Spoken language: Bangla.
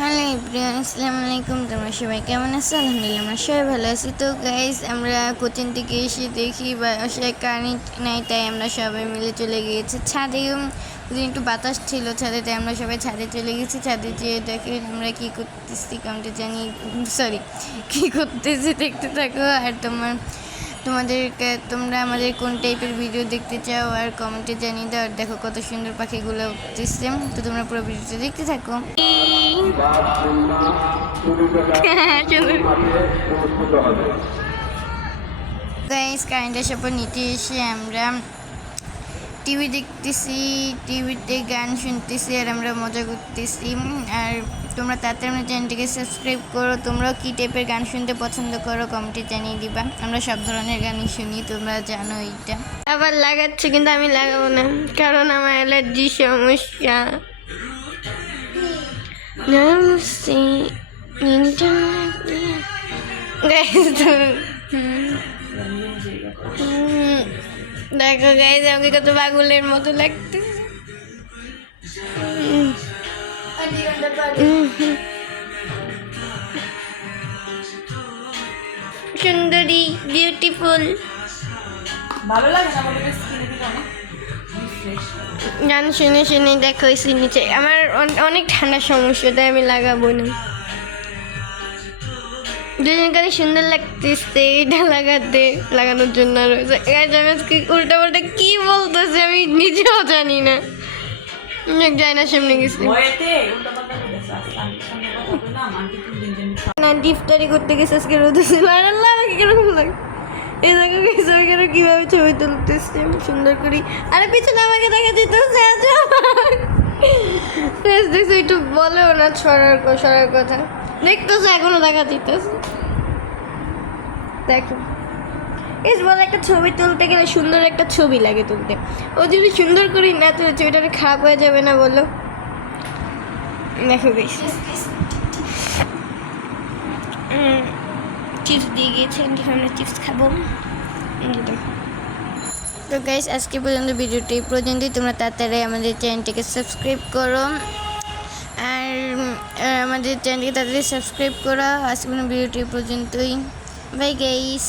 হ্যালো এভরিওয়ান, আসসালামু আলাইকুম। তোমরা সবাই কেমন আছো? আলহামদুলিল্লাহ আমরা সবাই ভালো আছি। তো গাইস, আমরা কোচিং থেকে এসে দেখি বাসায় কারেন্ট নাই, তাই আমরা সবাই মিলে চলে গিয়েছি ছাদে। একটু বাতাস ছিল ছাদে, তাই আমরা সবাই ছাদে চলে গেছি। ছাদে যেয়ে দেখি আমরা কী করতেছি কমেন্টে জানি, কী করতেছি দেখতে থাকো। আর তোমরা আমাদের কোন টাইপের ভিডিও দেখতে চাও আর কমেন্টে জানিয়ে দাও। আর দেখো কত সুন্দর পাখিগুলো উঠতেছে। তো তোমরা পুরো ভিডিওটা দেখতে থাকো। গাইস, কারেন্ট আসার পর নিচে এসে আমরা টিভি দেখতেছি, টিভিতে গান শুনতেছি আর আমরা মজা করতেছি। আর তোমরা তাড়াতাড়ি আমরা চ্যানেলটিকে সাবস্ক্রাইব করো। তোমরাও কী টাইপের গান শুনতে পছন্দ করো কমেন্টে জানিয়ে দিবা। আমরা সব ধরনের গানই শুনি, তোমরা জানো এইটা। আবার লাগাচ্ছে, কিন্তু আমি লাগাবো না, কারণ আমার অ্যালার্জি সমস্যা। দেখো গাইজ, আমাকে কত পাগলের মতো লাগতে। সুন্দরী, বিউটিফুল। ভালো লাগে না বলে গান শুনে শুনে দেখো এসে নিচে। আমার অনেক ঠান্ডার সমস্যা, তাই আমি লাগাবো না। দুজনকে সুন্দর লাগতেছে এটা লাগানোর জন্য। উল্টা পাল্টা কি বলতেছে আমি নিজেও জানি না, যাই না সামনে গেছি না। ইফতারি করতে গেছে আজকে, রোদে ছিল। আর আল্লাহ, আমাকে কিরকম লাগে এই দেখো গেছে, আমি কেন কীভাবে ছবি তুলতেছি সুন্দর করি। আরে পিছনে আমাকে দেখা যেতেছে। দেখছো, একটু বলেও না সরার কথা। দেখতেছে এখনো দেখা যেতেছে। দেখো এস বলে, একটা ছবি তুলতে গেলে সুন্দর একটা ছবি লাগে তুলতে। ও যদি সুন্দর করি না তুলে ছবিটা খারাপ হয়ে যাবে না বলো? দেখো বেশ চিপস দিয়ে গিয়েছে, আমরা চিপস খাবো। তো গাইস, আজকে পর্যন্ত ভিডিওটি পর্যন্তই। তোমরা তাড়াতাড়ি আমাদের চ্যানেলটিকে সাবস্ক্রাইব করো। আর আমাদের চ্যানেলটিকে তাড়াতাড়ি সাবস্ক্রাইব করো। আজকে ভিডিওটি পর্যন্তই। Bye guys.